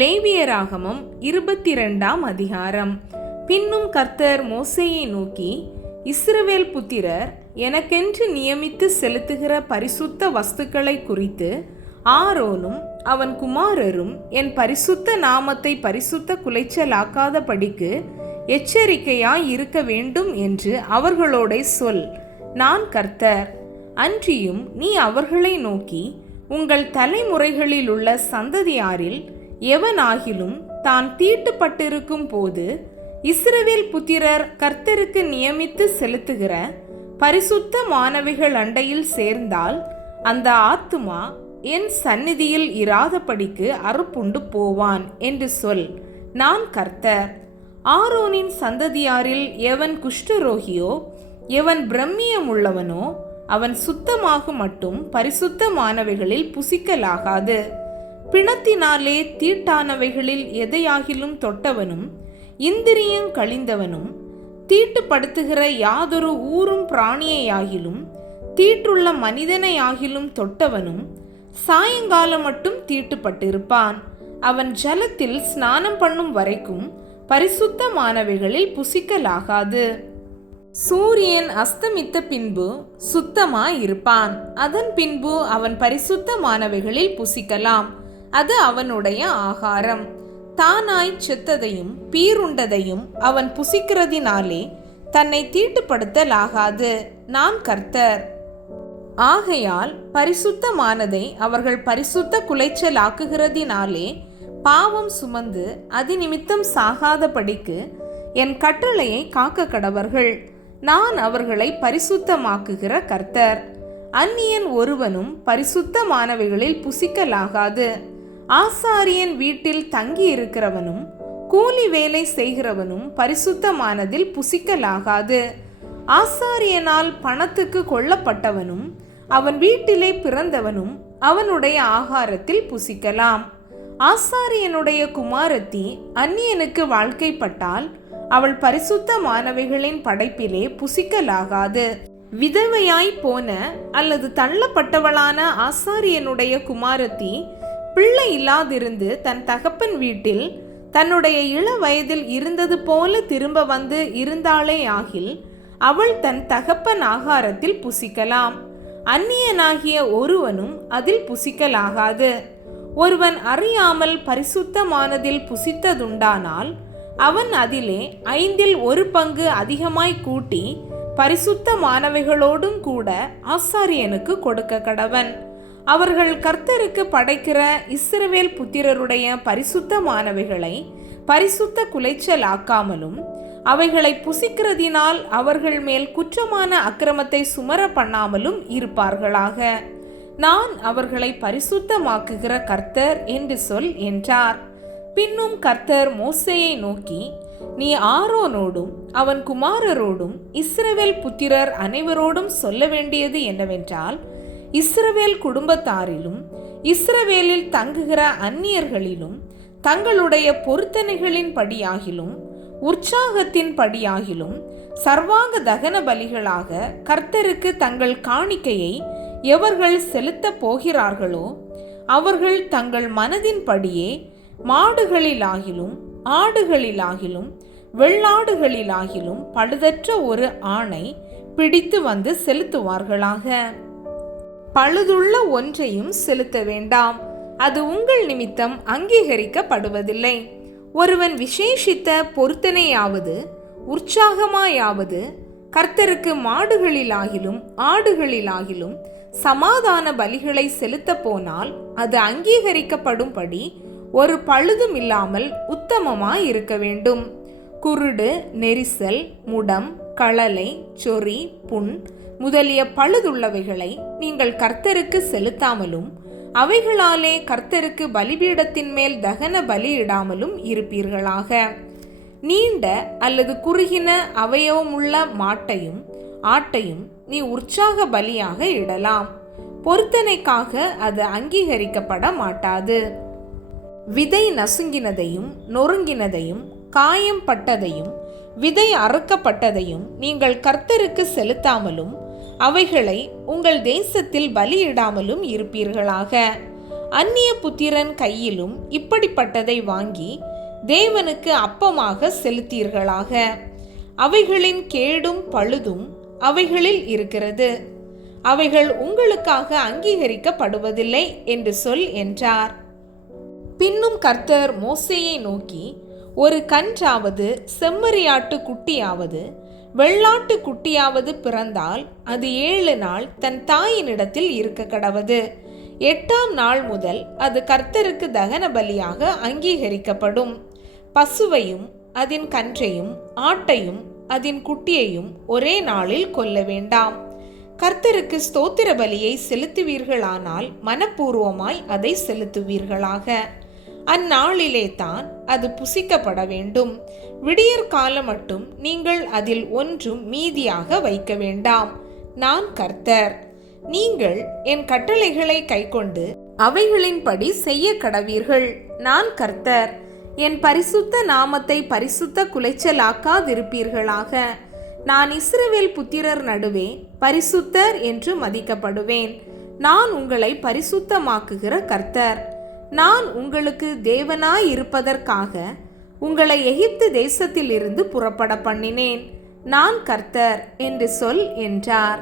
லேவியராகமம் 22ஆம் அதிகாரம். பின்னும் கர்த்தர் மோசேயை நோக்கி, இஸ்ரவேல் புத்திரர் எனக்கென்று நியமித்து செலுத்துகிற பரிசுத்த வஸ்துக்களை குறித்து ஆரோனும் அவன் குமாரரும் என் பரிசுத்த நாமத்தை பரிசுத்த குலைச்சலாக்காதபடிக்கு எச்சரிக்கையாய் இருக்க வேண்டும் என்று அவர்களோட சொல். நான் கர்த்தர். அன்றியும் நீ அவர்களை நோக்கி, உங்கள் தலைமுறைகளில் உள்ள சந்ததியாரில் எவனாகிலும் தான் தீட்டுப்பட்டிருக்கும் போது இஸ்ரவேல் புத்திரர் கர்த்தருக்கு நியமித்து செலுத்துகிற பரிசுத்த மாணவிகள் அண்டையில் சேர்ந்தால் அந்த ஆத்துமா என் சந்நிதியில் இராதபடிக்கு அறுப்புண்டு போவான் என்று சொல். நான் கர்த்தர். ஆரோனின் சந்ததியாரில் எவன் குஷ்டரோகியோ எவன் பிரம்மியம் உள்ளவனோ அவன் சுத்தமாக மட்டும் பரிசுத்த மாணவிகளில் புசிக்கலாகாது. பிணத்தினாலே தீட்டானவைகளில் எதையாகிலும் தொட்டவனும் இந்திரியம் கழிந்தவனும் தீட்டுப்படுத்துகிற யாதொரு ஊரும் பிராணியையாகிலும் தீட்டுள்ள மனிதனையாகிலும் தொட்டவனும் சாயங்காலம் மட்டும் தீட்டுப்பட்டிருப்பான். அவன் ஜலத்தில் ஸ்நானம் பண்ணும் வரைக்கும் பரிசுத்தமானவைகளில் புசிக்கலாகாது. சூரியன் அஸ்தமித்த பின்பு சுத்தமாயிருப்பான். அதன் பின்பு அவன் பரிசுத்தமானவைகளில் புசிக்கலாம். அது அவனுடைய ஆகாரம். தானாய் செத்ததையும் பீருண்டதையும் அவன் புசிக்கிறதினாலே தன்னை தீட்டுப்படுத்தலாகாது. நான் கர்த்தர். ஆகையால் பரிசுத்தமானதை அவர்கள் பரிசுத்த குலைச்சலாக்குகிறதினாலே பாவம் சுமந்து அதிநிமித்தம் சாகாதபடிக்கு என் கட்டளையை காக்க கடவர்கள். நான் அவர்களை பரிசுத்தமாக்குகிற கர்த்தர். அந்நியன் ஒருவனும் பரிசுத்தமானவைகளில் புசிக்கலாகாது. ஆசாரியன் வீட்டில் தங்கி இருக்கிறவனும் கூலி வேலை செய்கிறவனும் பரிசுத்தமானதில் புசிக்கலாகாது. ஆசாரியனால் பணத்துக்கு கொல்லப்பட்டவனும் அவன் வீட்டிலே பிறந்தவனும் அவனுடைய ஆகாரத்தில் புசிக்கலாம். ஆசாரியனுடைய குமாரத்தி அந்நியனுக்கு வாழ்க்கைப்பட்டால் அவள் பரிசுத்தமானவைகளின் படைப்பிலே புசிக்கலாகாது. விதவையாய் போன அல்லது தள்ளப்பட்டவளான ஆசாரியனுடைய குமாரத்தி பிள்ளை இல்லாதிருந்து தன் தகப்பன் வீட்டில் தன்னுடைய இள வயதில் இருந்தது போல திரும்ப வந்து இருந்தாளே ஆகில் அவள் தன் தகப்பன் ஆகாரத்தில் புசிக்கலாம். அந்நியனாகிய ஒருவனும் அதில் புசிக்கலாகாது. ஒருவன் அறியாமல் பரிசுத்தமானதில் புசித்ததுண்டானால் அவன் அதிலே 1/5 அதிகமாய் கூட்டி பரிசுத்தமானவைகளோடும் கூட ஆசாரியனுக்கு கொடுக்க கடவன். அவர்கள் கர்த்தருக்கு படைக்கிற இஸ்ரவேல் புத்திரருடைய பரிசுத்தமானவைகளை பரிசுத்த குலைச்சலாக்காமலும் அவைகளை புசிக்கிறதினால் அவர்கள் மேல் குற்றமான அக்கிரமத்தை சுமர பண்ணாமலும் இருப்பார்களாக. நான் அவர்களை பரிசுத்தமாக்குகிற கர்த்தர் என்று சொல் என்றார். பின்னும் கர்த்தர் மோசேயை நோக்கி, நீ ஆரோனோடும் அவன் குமாரரோடும் இஸ்ரவேல் புத்திரர் அனைவரோடும் சொல்ல வேண்டியது என்னவென்றால், இஸ்ரவேல் குடும்பத்தாரிலும் இஸ்ரவேலில் தங்குகிற அந்நியர்களிலும் தங்களுடைய பொருத்தனைகளின் படியாகிலும் உற்சாகத்தின் படியாகிலும் சர்வாங்க தகன பலிகளாக கர்த்தருக்கு தங்கள் காணிக்கையை எவர்கள் செலுத்த போகிறார்களோ அவர்கள் தங்கள் மனதின்படியே மாடுகளிலாகிலும் ஆடுகளிலாகிலும் வெள்ளாடுகளிலாகிலும் பழுதற்ற ஒரு ஆணை பிடித்து வந்து செலுத்துவார்களாக. பழுதுள்ள ஒன்றையும் செலுத்த வேண்டாம், அது உங்கள் நிமித்தம் அங்கீகரிக்கப்படுவதில்லை. ஒருவன் விசேஷித்த பொருத்தனையாவது உற்சாகமாயாவது கர்த்தருக்கு மாடுகளிலாகிலும் ஆடுகளிலாகிலும் சமாதான பலிகளை செலுத்த போனால் அது அங்கீகரிக்கப்படும்படி ஒரு பழுதும் இல்லாமல் உத்தமமாய் இருக்க வேண்டும். குருடு, நெரிசல், முடம், களலை, சொறி, புண் முதலிய பழுதுள்ளவைகளை நீங்கள் கர்த்தருக்கு செலுத்தாமலும் அவைகளாலே கர்த்தருக்கு பலிபீடத்தின் மேல் தகன பலியிடாமலும் இருப்பீர்களாக. நீண்ட அல்லது குறுகின அவயவமுள்ள மாட்டையும் ஆட்டையும் நீ உற்சாக பலியாக இடலாம். பொருத்தனைக்காக அது அங்கீகரிக்கப்பட மாட்டாது. விதை நசுங்கினதையும் நொறுங்கினதையும் காயம் பட்டதையும் விதை அறுக்கப்பட்டதையும் நீங்கள் கர்த்தருக்கு செலுத்தாமலும் அவைகளை உங்கள் தேசத்தில் பலியிடாமலும் இருப்பீர்களாக. அந்நிய புத்திரன் கையிலும் இப்படிப்பட்டதை வாங்கி தேவனுக்கு அப்பமாக செலுத்தீர்களாக. அவைகளின் கேடும் பழுதும் அவைகளில் இருக்கிறது, அவைகள் உங்களுக்காக அங்கீகரிக்கப்படுவதில்லை என்று சொல் என்றார். பின்னும் கர்த்தர் மோசேயை நோக்கி, ஒரு கன்றாவது செம்மறியாட்டு குட்டியாவது வெள்ளாட்டு குட்டியாவது பிறந்தால் அது 7 நாள் தன் தாயினிடத்தில் இருக்க கடவது. 8ஆம் நாள் முதல் அது கர்த்தருக்கு தகன பலியாக அங்கீகரிக்கப்படும். பசுவையும் அதன் கன்றையும் ஆட்டையும் அதன் குட்டியையும் ஒரே நாளில் கொல்ல வேண்டாம். கர்த்தருக்கு ஸ்தோத்திர பலியை செலுத்துவீர்களானால் மனப்பூர்வமாய் அதை செலுத்துவீர்களாக. அந்நாளிலே தான் அது புசிக்கப்பட வேண்டும். விடியற் காலம் மட்டும் நீங்கள் அதில் ஒன்றும் மீதியாக வைக்க வேண்டாம். நான் கர்த்தர். நீங்கள் என் கட்டளைகளை கைக்கொண்டு அவைகளின்படி செய்ய கடவீர்கள். நான் கர்த்தர். என் பரிசுத்த நாமத்தை பரிசுத்த குலைச்சலாக்காதிருப்பீர்களாக. நான் இஸ்ரவேல் புத்திரர் நடுவே பரிசுத்தர் என்று மதிக்கப்படுவேன். நான் உங்களை பரிசுத்தமாக்குகிற கர்த்தர். நான் உங்களுக்கு தேவனாயிருப்பதற்காக உங்களை எகிப்து தேசத்திலிருந்து புறப்பட பண்ணினேன். நான் கர்த்தர் என்று சொல் என்றார்.